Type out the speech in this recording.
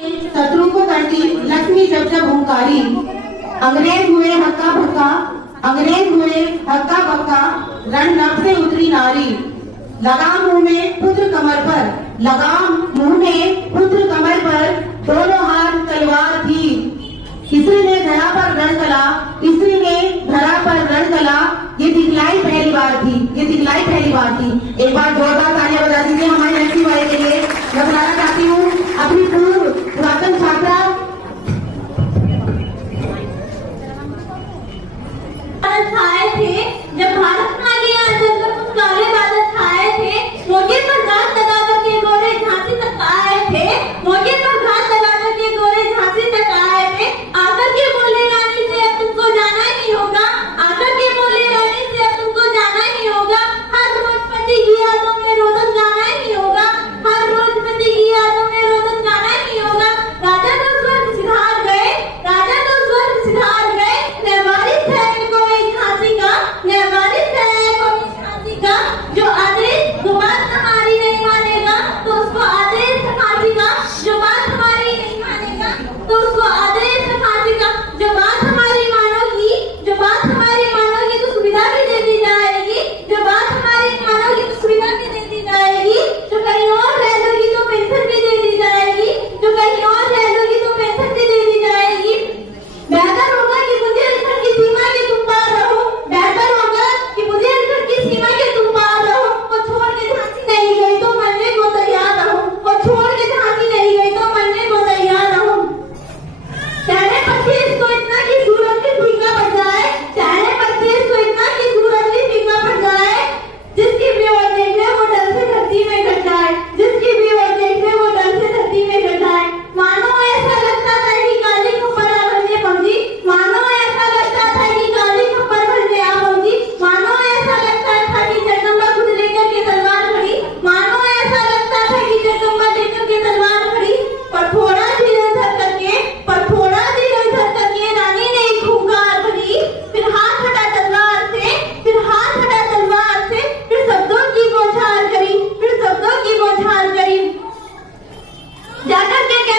शत्रु को करती लक्ष्मी जब जब हुंकारी। अंग्रेज हुए हक्का भक्का, अंग्रेज हुए हक्का बक्का, रण नभ से उतरी नारी। लगाम मुंह में पुत्र कमर पर, लगाम मुंह में पुत्र कमर पर, दोनों हाथ तलवार थी। स्त्री ने धरा पर रणकला, स्त्री ने धरा पर रणकला, ये दिखलाई पहली बार थी, ये दिखलाई पहली बार थी। एक बार जोरदार तालियां बजा दीजिए हमारे लड़की वाले के लिए। मैं बुलाना चाहती हूँ अपनी पूर्व पुरातन छात्रा छाए थे जब भारत में आगे आंदोलन कुछ काले बादल छाए थे। मोगे पर घात लगा के गोरे झांसी तक आए थे, मोगे पर घात लगा के गोरे झांसी तक आए थे। आकर के बोले रानी से अब तुमको जाना ही होगा, आकर के बोले रानी से अब तुमको जाना ही होगा। हर रोज पति की यादों में रोदन गाना ही होगा, हर रोज पति की यादों में रोदन गाना ही होगा। राजा तो स्वर्ग सिधार गए, राजा तो स्वर्ग सिधार गए। नेवारिस है कोई झांसी का, नेवारिस है कोई झांसी का, जो आदेश जो बात हमारी नहीं मानेगा तो उसको आदेश फांसी का, जो बात हमारी नहीं मानेगा तो उसको आदेश फांसी का। जो बात हमारी मानोगी, जो बात हमारी मानोगी तो सुविधा भी दे दी जाएगी, जो बात हमारी मानोगी तो सुविधा भी दे दी जाएगी। जो कहीं और रह लोगी तो पेंशन भी दे दी जाएगी, जो कहीं और रह लोगी तो पेंशन भी दे दी जाएगी। बेहतर होगा कि बुंदेलखंड की सीमा के तुम पार रहो, बेहतर होगा कि बुंदेलखंड की सीमा के तुम पार रहो। और छोड़ के झांसी नहीं गई तो मरने को तैयार रहो, और छोड़ के झांसी नहीं गई तो मरने को तैयार रहो। चाहे 25 को इतना कि सूरज भी फीका पड़ जाए, चाहे 25 को इतना कि सूरज भी फीका पड़ जाए। जिसकी भी ओर देखे वो डर से धरती में घट जाए, जिसकी भी ओर देखे वो डर से धरती में घट जाए। मानो ऐसा लगता था कि काली खप्पर भरने पहुंची, मानो ऐसा लगता था कि काली खप्पर भरने आ पहुंची, मानो ऐसा लगता था कि जगदम्बा खुद लेकर के तलवार खड़ी, मानो ऐसा लगता था कि जगदम्बा लेकर के तलवार खड़ी। पर थोड़ा धीरे धर करके, पर थोड़ा धीरे धर करके रानी ने एक हुंकार भरी, फिर हाथ हटा तलवार से, फिर हाथ हटा तलवार से, फिर शब्दों की बौछार करी, फिर शब्दों की बौछार करी। जाकर के क्या